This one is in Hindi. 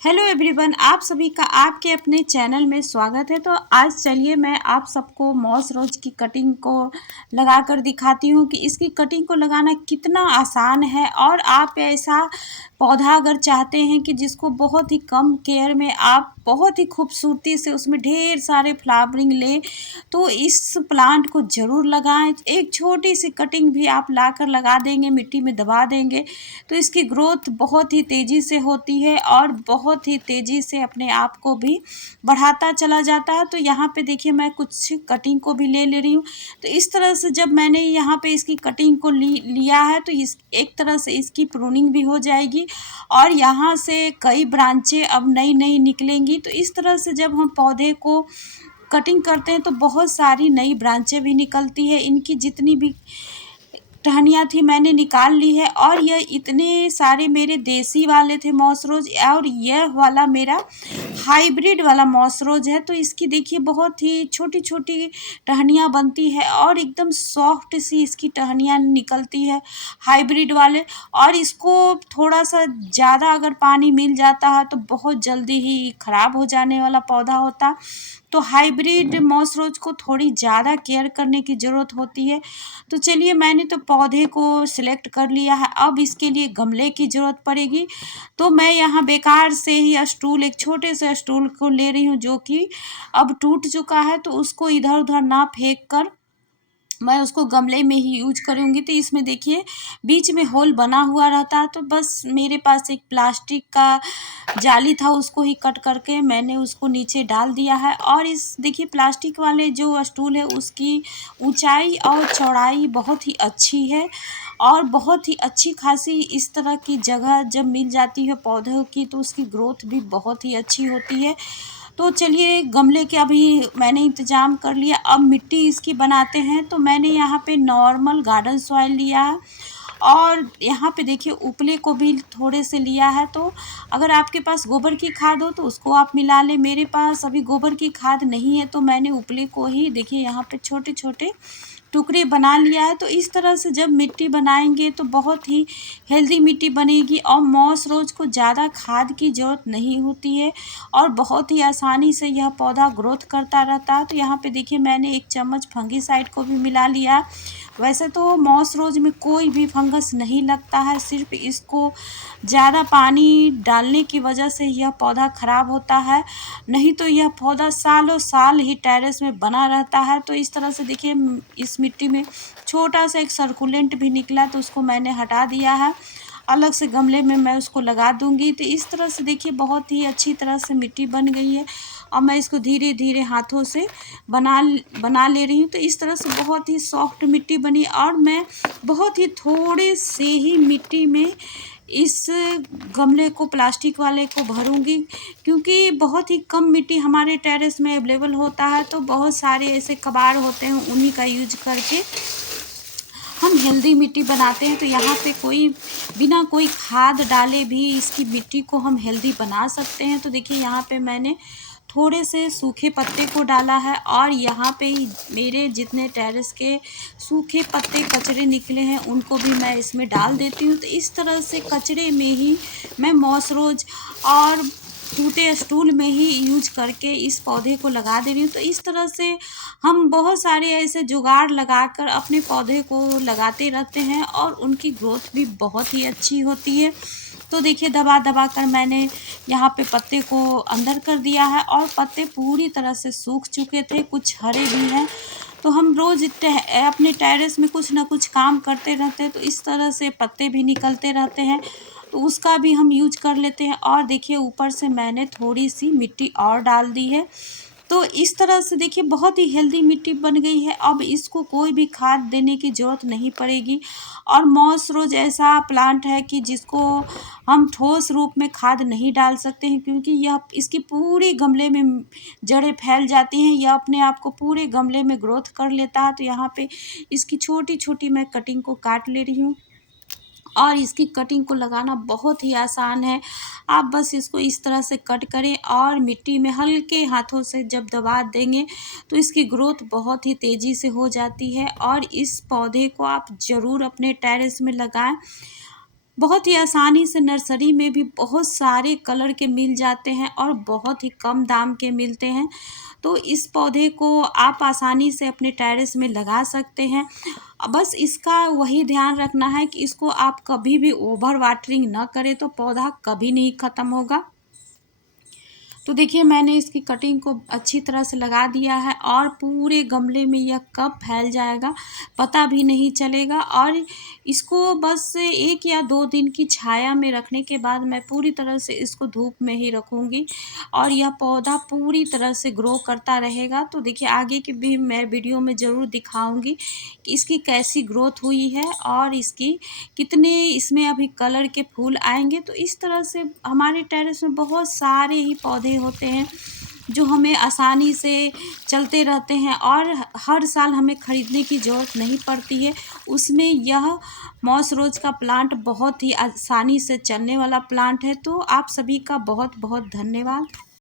हेलो एवरीवन, आप सभी का आपके अपने चैनल में स्वागत है। तो आज चलिए मैं आप सबको मॉस रोज की कटिंग को लगाकर दिखाती हूँ कि इसकी कटिंग को लगाना कितना आसान है। और आप ऐसा पौधा अगर चाहते हैं कि जिसको बहुत ही कम केयर में आप बहुत ही खूबसूरती से उसमें ढेर सारे फ्लावरिंग लें, तो इस प्लांट को ज़रूर लगाएं। एक छोटी सी कटिंग भी आप लाकर लगा देंगे, मिट्टी में दबा देंगे, तो इसकी ग्रोथ बहुत ही तेज़ी से होती है और बहुत ही तेज़ी से अपने आप को भी बढ़ाता चला जाता है। तो यहाँ पे देखिए मैं कुछ कटिंग को भी ले रही हूँ। तो इस तरह से जब मैंने यहाँ पे इसकी कटिंग को लिया है तो इस एक तरह से इसकी प्रूनिंग भी हो जाएगी और यहाँ से कई ब्रांचें अब नई नई निकलेंगी। तो इस तरह से जब हम पौधे को कटिंग करते हैं तो बहुत सारी नई ब्रांचें भी निकलती है। इनकी जितनी भी टहनियाँ थी मैंने निकाल ली है और ये इतने सारे मेरे देसी वाले थे मॉस रोज और यह वाला मेरा हाइब्रिड वाला मॉस रोज है। तो इसकी देखिए बहुत ही छोटी छोटी टहनियाँ बनती है और एकदम सॉफ्ट सी इसकी टहनियाँ निकलती है हाइब्रिड वाले। और इसको थोड़ा सा ज़्यादा अगर पानी मिल जाता है तो बहुत जल्दी ही ख़राब हो जाने वाला पौधा होता। तो हाइब्रिड मॉस रोज को थोड़ी ज़्यादा केयर करने की ज़रूरत होती है। तो चलिए मैंने तो पौधे को सिलेक्ट कर लिया है, अब इसके लिए गमले की ज़रूरत पड़ेगी। तो मैं यहाँ बेकार से ही स्टूल, एक छोटे से स्टूल को ले रही हूँ जो कि अब टूट चुका है। तो उसको इधर उधर ना फेंक कर मैं उसको गमले में ही यूज करूँगी। तो इसमें देखिए बीच में होल बना हुआ रहता है, तो बस मेरे पास एक प्लास्टिक का जाली था, उसको ही कट करके मैंने उसको नीचे डाल दिया है। और इस देखिए प्लास्टिक वाले जो स्टूल है उसकी ऊंचाई और चौड़ाई बहुत ही अच्छी है और बहुत ही अच्छी खासी इस तरह की जगह जब मिल जाती है पौधों की तो उसकी ग्रोथ भी बहुत ही अच्छी होती है। तो चलिए गमले के अभी मैंने इंतज़ाम कर लिया, अब मिट्टी इसकी बनाते हैं। तो मैंने यहाँ पे नॉर्मल गार्डन सॉइल लिया है और यहाँ पे देखिए उपले को भी थोड़े से लिया है। तो अगर आपके पास गोबर की खाद हो तो उसको आप मिला लें। मेरे पास अभी गोबर की खाद नहीं है तो मैंने उपले को ही देखिए यहाँ पे छोटे छोटे टुकड़े बना लिया है। तो इस तरह से जब मिट्टी बनाएंगे तो बहुत ही हेल्दी मिट्टी बनेगी और मॉस रोज को ज़्यादा खाद की ज़रूरत नहीं होती है और बहुत ही आसानी से यह पौधा ग्रोथ करता रहता है। तो यहाँ पे देखिए मैंने एक चम्मच फंगीसाइड को भी मिला लिया। वैसे तो मॉस रोज में कोई भी फंगस नहीं लगता है, सिर्फ इसको ज़्यादा पानी डालने की वजह से यह पौधा ख़राब होता है, नहीं तो यह पौधा सालों साल ही टेरेस में बना रहता है। तो इस तरह से देखिए इस मिट्टी में छोटा सा एक सर्कुलेंट भी निकला तो उसको मैंने हटा दिया है, अलग से गमले में मैं उसको लगा दूंगी। तो इस तरह से देखिए बहुत ही अच्छी तरह से मिट्टी बन गई है और मैं इसको धीरे धीरे हाथों से बना ले रही हूँ। तो इस तरह से बहुत ही सॉफ्ट मिट्टी बनी और मैं बहुत ही थोड़े से ही मिट्टी में इस गमले को, प्लास्टिक वाले को भरूंगी, क्योंकि बहुत ही कम मिट्टी हमारे टेरेस में अवेलेबल होता है। तो बहुत सारे ऐसे कबाड़ होते हैं, उन्हीं का यूज करके हम हेल्दी मिट्टी बनाते हैं। तो यहाँ पे कोई बिना कोई खाद डाले भी इसकी मिट्टी को हम हेल्दी बना सकते हैं। तो देखिए यहाँ पे मैंने थोड़े से सूखे पत्ते को डाला है और यहाँ पे मेरे जितने टेरेस के सूखे पत्ते कचरे निकले हैं उनको भी मैं इसमें डाल देती हूँ। तो इस तरह से कचरे में ही मैं मॉस रोज और टूटे स्टूल में ही यूज करके इस पौधे को लगा दे रही हूँ। तो इस तरह से हम बहुत सारे ऐसे जुगाड़ लगाकर अपने पौधे को लगाते रहते हैं और उनकी ग्रोथ भी बहुत ही अच्छी होती है। तो देखिए दबा दबा कर मैंने यहाँ पे पत्ते को अंदर कर दिया है और पत्ते पूरी तरह से सूख चुके थे, कुछ हरे भी हैं। तो हम रोज़ अपने टेरेस में कुछ ना कुछ काम करते रहते हैं तो इस तरह से पत्ते भी निकलते रहते हैं, तो उसका भी हम यूज कर लेते हैं। और देखिए ऊपर से मैंने थोड़ी सी मिट्टी और डाल दी है। तो इस तरह से देखिए बहुत ही हेल्दी मिट्टी बन गई है, अब इसको कोई भी खाद देने की ज़रूरत नहीं पड़ेगी। और मॉस रोज ऐसा प्लांट है कि जिसको हम ठोस रूप में खाद नहीं डाल सकते हैं, क्योंकि यह इसकी पूरी गमले में जड़ें फैल जाती हैं, यह अपने आप को पूरे गमले में ग्रोथ कर लेता है। तो यहाँ पे इसकी छोटी छोटी मैं कटिंग को काट ले रही हूँ और इसकी कटिंग को लगाना बहुत ही आसान है। आप बस इसको इस तरह से कट करें और मिट्टी में हल्के हाथों से जब दबा देंगे तो इसकी ग्रोथ बहुत ही तेज़ी से हो जाती है। और इस पौधे को आप ज़रूर अपने टेरेस में लगाएं। बहुत ही आसानी से नर्सरी में भी बहुत सारे कलर के मिल जाते हैं और बहुत ही कम दाम के मिलते हैं। तो इस पौधे को आप आसानी से अपने टेरेस में लगा सकते हैं। बस इसका वही ध्यान रखना है कि इसको आप कभी भी ओवर वाटरिंग ना करें, तो पौधा कभी नहीं ख़त्म होगा। तो देखिए मैंने इसकी कटिंग को अच्छी तरह से लगा दिया है और पूरे गमले में यह कब फैल जाएगा पता भी नहीं चलेगा। और इसको बस 1 या 2 दिन की छाया में रखने के बाद मैं पूरी तरह से इसको धूप में ही रखूँगी और यह पौधा पूरी तरह से ग्रो करता रहेगा। तो देखिए आगे की भी मैं वीडियो में ज़रूर दिखाऊँगी कि इसकी कैसी ग्रोथ हुई है और इसकी कितने इसमें अभी कलर के फूल आएँगे। तो इस तरह से हमारे टेरेस में बहुत सारे ही पौधे होते हैं जो हमें आसानी से चलते रहते हैं और हर साल हमें खरीदने की ज़रूरत नहीं पड़ती है। उसमें यह मॉस रोज़ का प्लांट बहुत ही आसानी से चलने वाला प्लांट है। तो आप सभी का बहुत बहुत धन्यवाद।